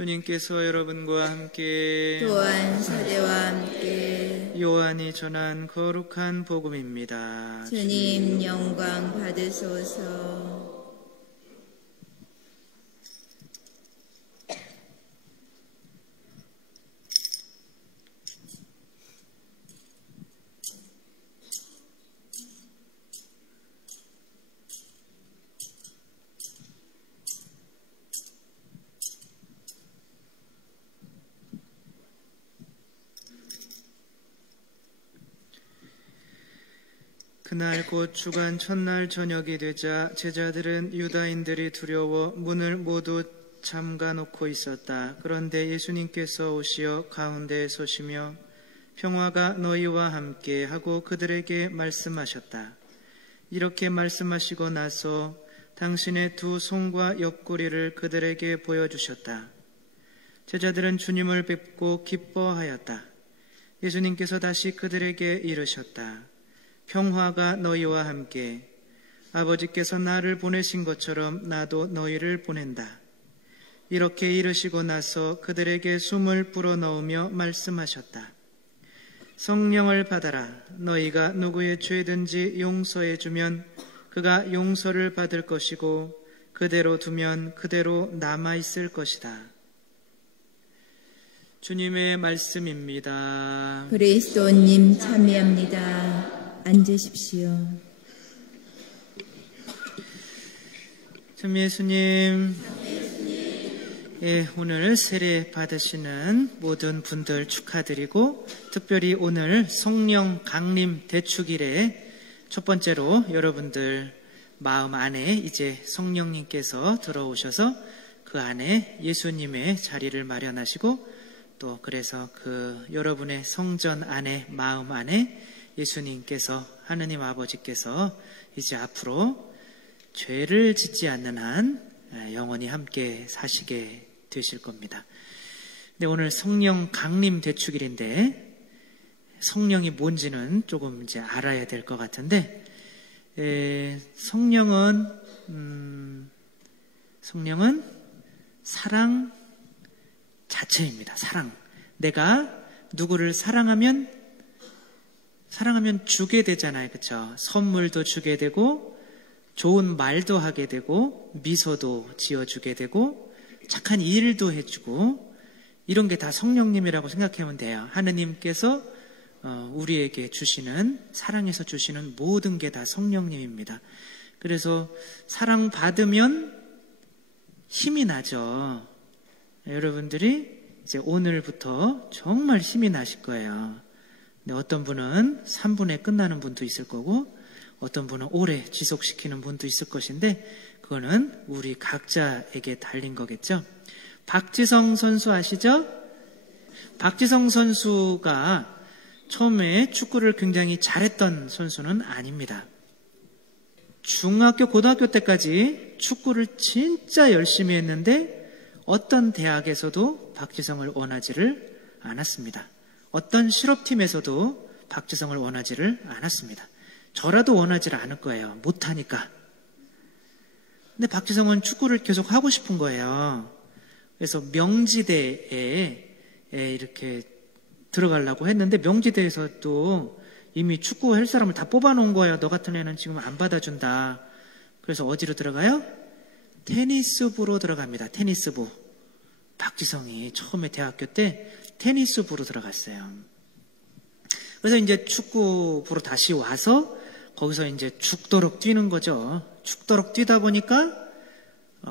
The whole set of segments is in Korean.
주님께서 여러분과 함께 또한 사례와 함께 요한이 전한 거룩한 복음입니다. 주님 영광 받으소서. 그날 곧 주간 첫날 저녁이 되자 제자들은 유다인들이 두려워 문을 모두 잠가놓고 있었다. 그런데 예수님께서 오시어 가운데에 서시며 평화가 너희와 함께 하고 그들에게 말씀하셨다. 이렇게 말씀하시고 나서 당신의 두 손과 옆구리를 그들에게 보여주셨다. 제자들은 주님을 뵙고 기뻐하였다. 예수님께서 다시 그들에게 이르셨다. 평화가 너희와 함께, 아버지께서 나를 보내신 것처럼 나도 너희를 보낸다. 이렇게 이르시고 나서 그들에게 숨을 불어넣으며 말씀하셨다. 성령을 받아라. 너희가 누구의 죄든지 용서해 주면 그가 용서를 받을 것이고 그대로 두면 그대로 남아있을 것이다. 주님의 말씀입니다. 그리스도님 참여합니다. 앉으십시오. 참 예수님, 오늘 세례 받으시는 모든 분들 축하드리고, 특별히 오늘 성령 강림 대축일에 첫 번째로 여러분들 마음 안에 이제 성령님께서 들어오셔서 그 안에 예수님의 자리를 마련하시고, 또 그래서 그 여러분의 성전 안에, 마음 안에 예수님께서, 하느님 아버지께서 이제 앞으로 죄를 짓지 않는 한 영원히 함께 사시게 되실 겁니다. 근데 오늘 성령 강림 대축일인데 성령이 뭔지는 조금 이제 알아야 될 것 같은데, 성령은 사랑 자체입니다. 사랑. 내가 누구를 사랑하면 주게 되잖아요. 그렇죠? 선물도 주게 되고, 좋은 말도 하게 되고, 미소도 지어주게 되고, 착한 일도 해주고, 이런 게 다 성령님이라고 생각하면 돼요. 하느님께서 우리에게 주시는, 사랑해서 주시는 모든 게 다 성령님입니다. 그래서 사랑받으면 힘이 나죠. 여러분들이 이제 오늘부터 정말 힘이 나실 거예요. 근데 어떤 분은 3분에 끝나는 분도 있을 거고, 어떤 분은 오래 지속시키는 분도 있을 것인데, 그거는 우리 각자에게 달린 거겠죠. 박지성 선수 아시죠? 박지성 선수가 처음에 축구를 굉장히 잘했던 선수는 아닙니다. 중학교, 고등학교 때까지 축구를 진짜 열심히 했는데 어떤 대학에서도 박지성을 원하지를 않았습니다. 어떤 실업팀에서도 박지성을 원하지를 않았습니다. 저라도 원하지를 않을 거예요. 못하니까. 근데 박지성은 축구를 계속 하고 싶은 거예요. 그래서 명지대에 이렇게 들어가려고 했는데, 명지대에서 또 이미 축구할 사람을 다 뽑아놓은 거예요. 너 같은 애는 지금 안 받아준다. 그래서 어디로 들어가요? 테니스부로 들어갑니다. 테니스부. 박지성이 처음에 대학교 때 테니스부로 들어갔어요. 그래서 이제 축구부로 다시 와서 거기서 이제 죽도록 뛰는 거죠. 죽도록 뛰다 보니까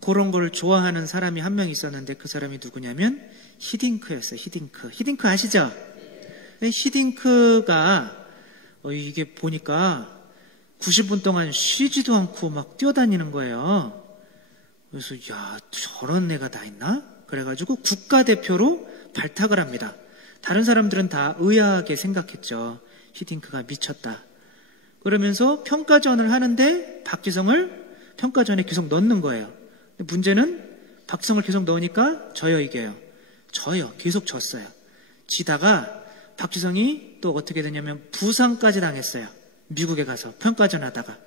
그런 걸 좋아하는 사람이 한 명 있었는데, 그 사람이 누구냐면 히딩크였어요. 히딩크 아시죠? 히딩크가 이게 보니까 90분 동안 쉬지도 않고 막 뛰어다니는 거예요. 그래서 야, 저런 애가 다 있나? 그래가지고 국가대표로 발탁을 합니다. 다른 사람들은 다 의아하게 생각했죠. 히딩크가 미쳤다. 그러면서 평가전을 하는데 박지성을 평가전에 계속 넣는 거예요. 근데 문제는 박지성을 계속 넣으니까 이겨요. 계속 졌어요. 지다가 박지성이 또 어떻게 되냐면 부상까지 당했어요. 미국에 가서 평가전 하다가.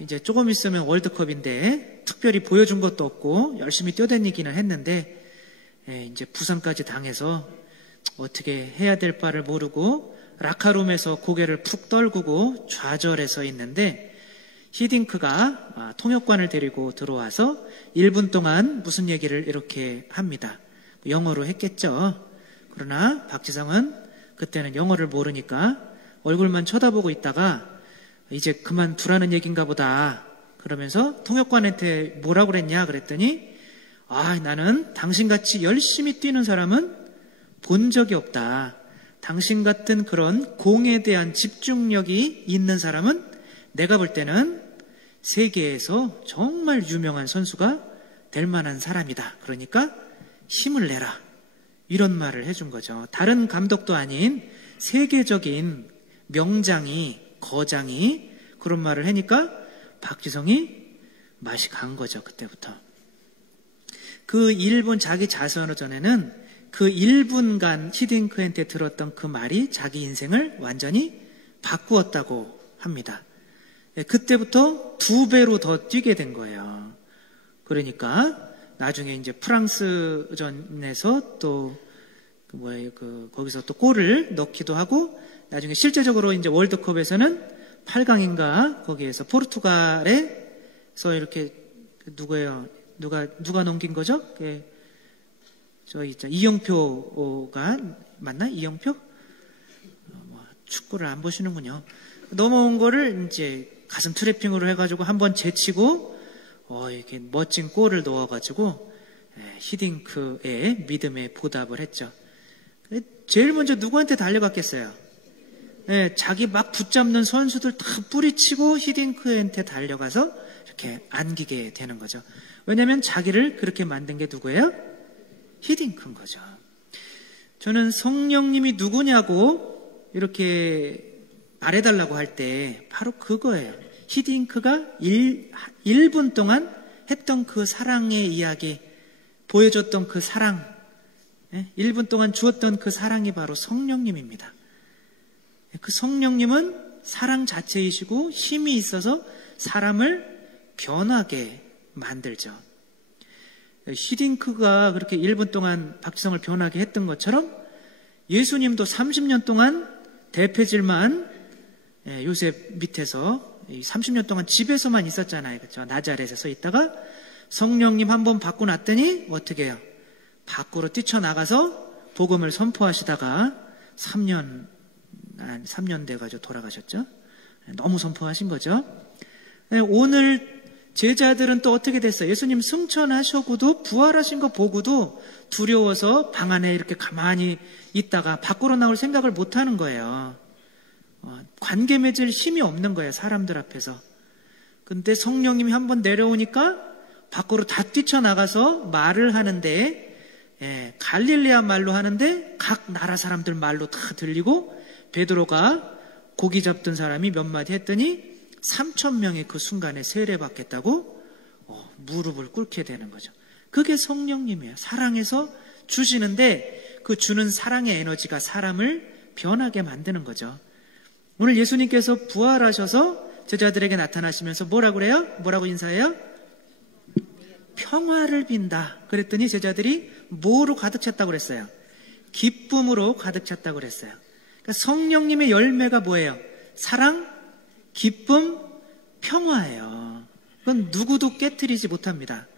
이제 조금 있으면 월드컵인데 특별히 보여준 것도 없고 열심히 뛰어다니기는 했는데 이제 부상까지 당해서 어떻게 해야 될 바를 모르고 라카룸에서 고개를 푹 떨구고 좌절해서 있는데 히딩크가 통역관을 데리고 들어와서 1분 동안 무슨 얘기를 이렇게 합니다. 영어로 했겠죠. 그러나 박지성은 그때는 영어를 모르니까 얼굴만 쳐다보고 있다가 이제 그만두라는 얘기인가 보다 그러면서 통역관한테 뭐라고 그랬냐 그랬더니 나는 당신같이 열심히 뛰는 사람은 본 적이 없다. 당신 같은 그런 공에 대한 집중력이 있는 사람은 내가 볼 때는 세계에서 정말 유명한 선수가 될 만한 사람이다. 그러니까 힘을 내라. 이런 말을 해준 거죠. 다른 감독도 아닌 세계적인 명장이, 거장이 그런 말을 하니까 박지성이 맛이 간 거죠. 그때부터. 그 1분 자기 자수하는 전에는 그 1분간 히딩크한테 들었던 그 말이 자기 인생을 완전히 바꾸었다고 합니다. 그때부터 2배로 더 뛰게 된 거예요. 그러니까 나중에 이제 프랑스전에서 또 거기서 또 골을 넣기도 하고 나중에 실제적으로 이제 월드컵에서는 8강인가 거기에서 포르투갈에서 이렇게 누구예요? 누가 넘긴 거죠? 이영표가 맞나? 이영표? 축구를 안 보시는군요. 넘어온 거를 이제 가슴 트래핑으로 해가지고 한번 제치고 이렇게 멋진 골을 넣어가지고 히딩크의 믿음에 보답을 했죠. 제일 먼저 누구한테 달려갔겠어요? 자기 막 붙잡는 선수들 다 뿌리치고 히딩크한테 달려가서 이렇게 안기게 되는 거죠. 왜냐하면 자기를 그렇게 만든 게 누구예요? 히딩크인 거죠. 저는 성령님이 누구냐고 이렇게 말해달라고 할 때 바로 그거예요. 히딩크가 1분 동안 했던 그 사랑의 이야기, 보여줬던 그 사랑, 1분 동안 주었던 그 사랑이 바로 성령님입니다. 그 성령님은 사랑 자체이시고 힘이 있어서 사람을 변하게 만들죠. 히딩크가 그렇게 1분 동안 박지성을 변하게 했던 것처럼 예수님도 30년 동안 대패질만 요셉 밑에서 30년 동안 집에서만 있었잖아요. 그렇죠? 나자렛에서 있다가 성령님 한번 받고 났더니 어떻게 해요? 밖으로 뛰쳐나가서 복음을 선포하시다가 3년 돼가지고 돌아가셨죠. 너무 선포하신 거죠. 오늘 제자들은 또 어떻게 됐어요? 예수님 승천하셔고도 부활하신 거 보고도 두려워서 방 안에 이렇게 가만히 있다가 밖으로 나올 생각을 못 하는 거예요. 관계 맺을 힘이 없는 거예요. 사람들 앞에서. 근데 성령님이 한번 내려오니까 밖으로 다 뛰쳐나가서 말을 하는데 갈릴레아 말로 하는데 각 나라 사람들 말로 다 들리고 베드로가 고기 잡던 사람이 몇 마디 했더니 3,000명이 그 순간에 세례받겠다고 무릎을 꿇게 되는 거죠. 그게 성령님이에요. 사랑해서 주시는데 그 주는 사랑의 에너지가 사람을 변하게 만드는 거죠. 오늘 예수님께서 부활하셔서 제자들에게 나타나시면서 뭐라고 그래요? 뭐라고 인사해요? 평화를 빈다. 그랬더니 제자들이 뭐로 가득 찼다고 그랬어요? 기쁨으로 가득 찼다고 그랬어요. 그러니까 성령님의 열매가 뭐예요? 사랑, 기쁨, 평화예요. 그건 누구도 깨트리지 못합니다.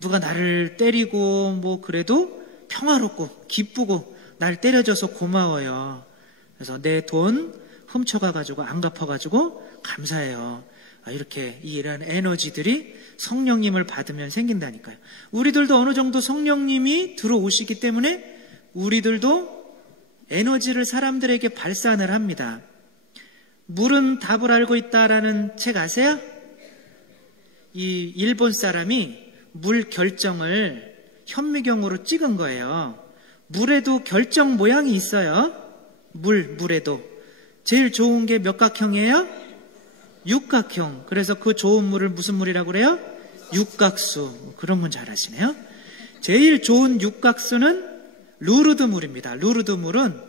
누가 나를 때리고 그래도 평화롭고 기쁘고 날 때려줘서 고마워요. 그래서 내 돈 훔쳐가가지고 안 갚아가지고 감사해요. 이렇게 이런 에너지들이 성령님을 받으면 생긴다니까요. 우리들도 어느 정도 성령님이 들어오시기 때문에 우리들도 에너지를 사람들에게 발산을 합니다. 물은 답을 알고 있다라는 책 아세요? 이 일본 사람이 물 결정을 현미경으로 찍은 거예요. 물에도 결정 모양이 있어요. 물에도. 제일 좋은 게 몇 각형이에요? 육각형. 그래서 그 좋은 물을 무슨 물이라고 그래요? 육각수. 그런 건 잘하시네요. 제일 좋은 육각수는 루르드 물입니다. 루르드 물은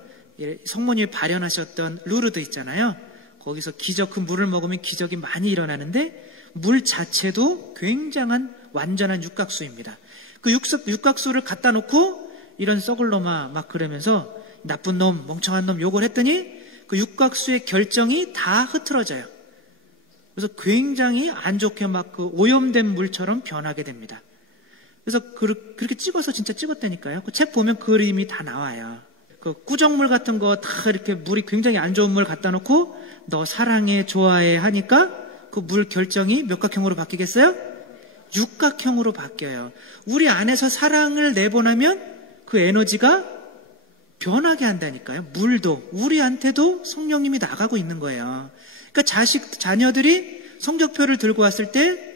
성모님이 발현하셨던 루르드 있잖아요. 거기서 그 물을 먹으면 기적이 많이 일어나는데 물 자체도 굉장한 완전한 육각수입니다. 그 육각수를 갖다 놓고 이런 썩을 놈아 막 그러면서 나쁜 놈, 멍청한 놈 욕을 했더니 그 육각수의 결정이 다 흐트러져요. 그래서 굉장히 안 좋게 막 그 오염된 물처럼 변하게 됩니다. 그래서 그렇게 찍어서 진짜 찍었다니까요. 그 책 보면 그림이 다 나와요. 그 꾸정물 같은 거 다 이렇게 물이 굉장히 안 좋은 물 갖다 놓고 너 사랑해, 좋아해 하니까 그 물 결정이 몇 각형으로 바뀌겠어요? 육각형으로 바뀌어요. 우리 안에서 사랑을 내보내면 그 에너지가 변하게 한다니까요. 물도 우리한테도 성령님이 나가고 있는 거예요. 그러니까 자녀들이 성적표를 들고 왔을 때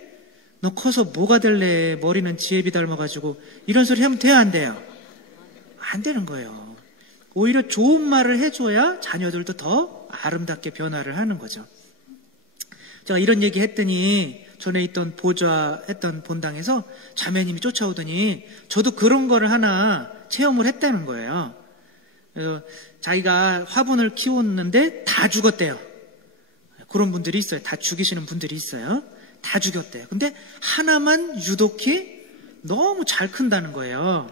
너 커서 뭐가 될래? 머리는 지혜비 닮아가지고 이런 소리 하면 돼요? 안 돼요? 안 되는 거예요. 오히려 좋은 말을 해줘야 자녀들도 더 아름답게 변화를 하는 거죠. 제가 이런 얘기 했더니 전에 있던 보좌했던 본당에서 자매님이 쫓아오더니 저도 그런 거를 하나 체험을 했다는 거예요. 자기가 화분을 키웠는데 다 죽었대요. 그런 분들이 있어요. 다 죽이시는 분들이 있어요. 다 죽였대요. 근데 하나만 유독히 너무 잘 큰다는 거예요.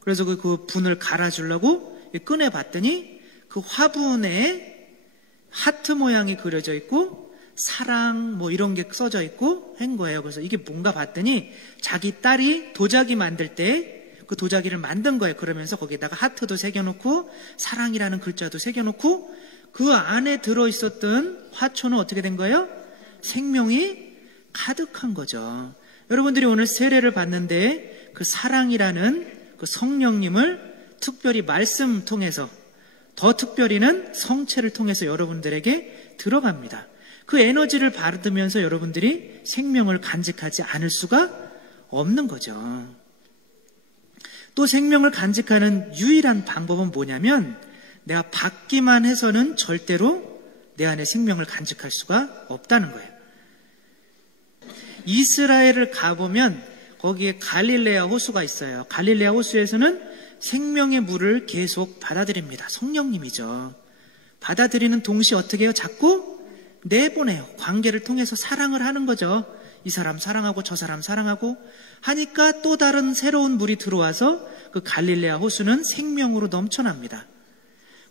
그래서 그 분을 갈아주려고 꺼내봤더니 그 화분에 하트 모양이 그려져 있고 사랑 뭐 이런 게 써져 있고 한 거예요. 그래서 이게 뭔가 봤더니 자기 딸이 도자기 만들 때 그 도자기를 만든 거예요. 그러면서 거기에다가 하트도 새겨놓고 사랑이라는 글자도 새겨놓고 그 안에 들어있었던 화초는 어떻게 된 거예요? 생명이 가득한 거죠. 여러분들이 오늘 세례를 받는데 그 사랑이라는 그 성령님을 특별히 말씀 통해서 더 특별히는 성체를 통해서 여러분들에게 들어갑니다. 그 에너지를 받으면서 여러분들이 생명을 간직하지 않을 수가 없는 거죠. 또 생명을 간직하는 유일한 방법은 뭐냐면 내가 받기만 해서는 절대로 내 안에 생명을 간직할 수가 없다는 거예요. 이스라엘을 가보면 거기에 갈릴레아 호수가 있어요. 갈릴레아 호수에서는 생명의 물을 계속 받아들입니다. 성령님이죠. 받아들이는 동시에 어떻게 해요? 자꾸 내보내요. 관계를 통해서 사랑을 하는 거죠. 이 사람 사랑하고 저 사람 사랑하고 하니까 또 다른 새로운 물이 들어와서 그 갈릴레아 호수는 생명으로 넘쳐납니다.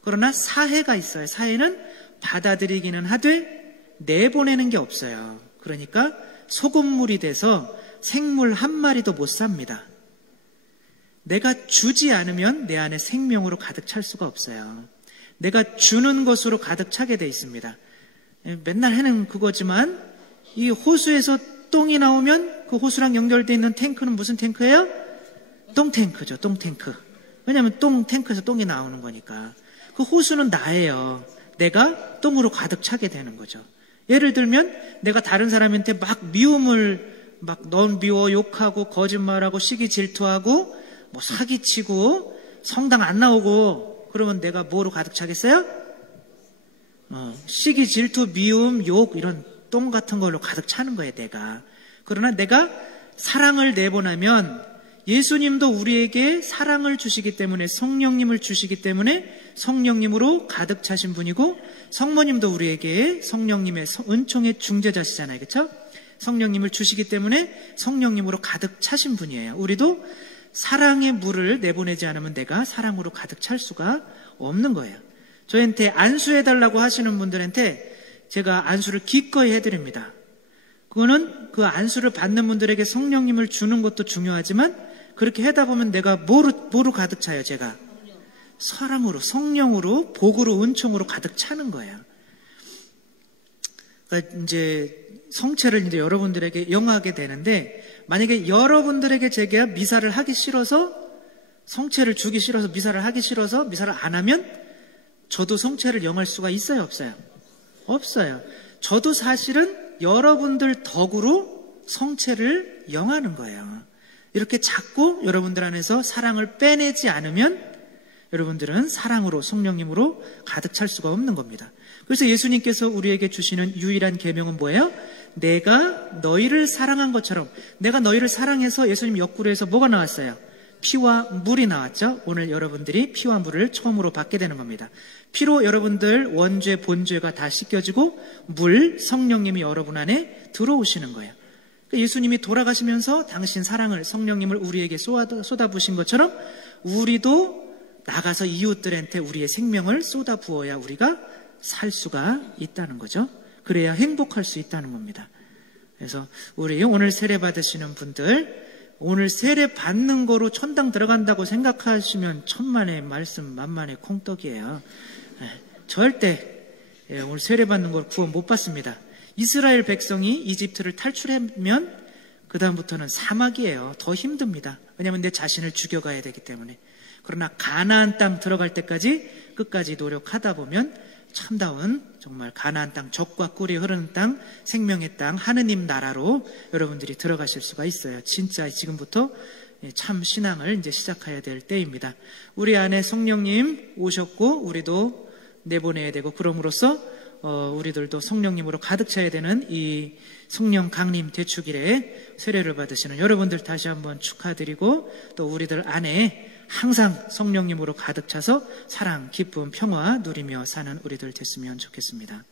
그러나 사해가 있어요. 사해는 받아들이기는 하되 내보내는 게 없어요. 그러니까 소금물이 돼서 생물 한 마리도 못 삽니다. 내가 주지 않으면 내 안에 생명으로 가득 찰 수가 없어요. 내가 주는 것으로 가득 차게 돼 있습니다. 맨날 하는 그거지만 이 호수에서 똥이 나오면 그 호수랑 연결되어 있는 탱크는 무슨 탱크예요? 똥탱크죠. 똥탱크. 왜냐하면 똥탱크에서 똥이 나오는 거니까. 그 호수는 나예요. 내가 똥으로 가득 차게 되는 거죠. 예를 들면 내가 다른 사람한테 막 미움을 넌 미워 욕하고 거짓말하고 시기 질투하고 뭐 사기치고 성당 안 나오고 그러면 내가 뭐로 가득 차겠어요? 시기 질투 미움 욕 이런 똥 같은 걸로 가득 차는 거예요. 내가. 그러나 내가 사랑을 내보내면 예수님도 우리에게 사랑을 주시기 때문에 성령님을 주시기 때문에 성령님으로 가득 차신 분이고 성모님도 우리에게 성령님의 은총의 중재자시잖아요. 그렇죠? 성령님을 주시기 때문에 성령님으로 가득 차신 분이에요. 우리도 사랑의 물을 내보내지 않으면 내가 사랑으로 가득 찰 수가 없는 거예요. 저한테 안수해달라고 하시는 분들한테 제가 안수를 기꺼이 해드립니다. 그거는 그 안수를 받는 분들에게 성령님을 주는 것도 중요하지만 그렇게 하다 보면 내가 뭐로 가득 차요? 제가 사랑으로, 성령으로, 복으로, 은총으로 가득 차는 거예요. 그러니까 이제 성체를 이제 여러분들에게 영하게 되는데 만약에 여러분들에게 제가 미사를 하기 싫어서 성체를 주기 싫어서 미사를 하기 싫어서 미사를 안 하면 저도 성체를 영할 수가 있어요? 없어요? 없어요. 저도 사실은 여러분들 덕으로 성체를 영하는 거예요. 이렇게 자꾸 여러분들 안에서 사랑을 빼내지 않으면 여러분들은 사랑으로 성령님으로 가득 찰 수가 없는 겁니다. 그래서 예수님께서 우리에게 주시는 유일한 계명은 뭐예요? 내가 너희를 사랑한 것처럼 내가 너희를 사랑해서 예수님 옆구리에서 뭐가 나왔어요? 피와 물이 나왔죠. 오늘 여러분들이 피와 물을 처음으로 받게 되는 겁니다. 피로 여러분들 원죄, 본죄가 다 씻겨지고 물, 성령님이 여러분 안에 들어오시는 거예요. 예수님이 돌아가시면서 당신 사랑을, 성령님을 우리에게 쏟아부으신 것처럼 우리도 나가서 이웃들한테 우리의 생명을 쏟아부어야 우리가 살 수가 있다는 거죠. 그래야 행복할 수 있다는 겁니다. 그래서 우리 오늘 세례 받으시는 분들, 오늘 세례 받는 거로 천당 들어간다고 생각하시면 천만의 말씀 만만의 콩떡이에요. 절대 오늘 세례 받는 걸 구원 못 받습니다. 이스라엘 백성이 이집트를 탈출하면 그 다음부터는 사막이에요. 더 힘듭니다. 왜냐하면 내 자신을 죽여가야 되기 때문에. 그러나 가나안 땅 들어갈 때까지 끝까지 노력하다 보면 참다운 정말 가나안 땅, 젖과 꿀이 흐르는 땅, 생명의 땅, 하느님 나라로 여러분들이 들어가실 수가 있어요. 진짜 지금부터 참 신앙을 이제 시작해야 될 때입니다. 우리 안에 성령님 오셨고 우리도 내보내야 되고, 그럼으로써 우리들도 성령님으로 가득 차야 되는 이 성령 강림 대축일에 세례를 받으시는 여러분들 다시 한번 축하드리고, 또 우리들 안에 항상 성령님으로 가득 차서 사랑, 기쁨, 평화 누리며 사는 우리들 됐으면 좋겠습니다.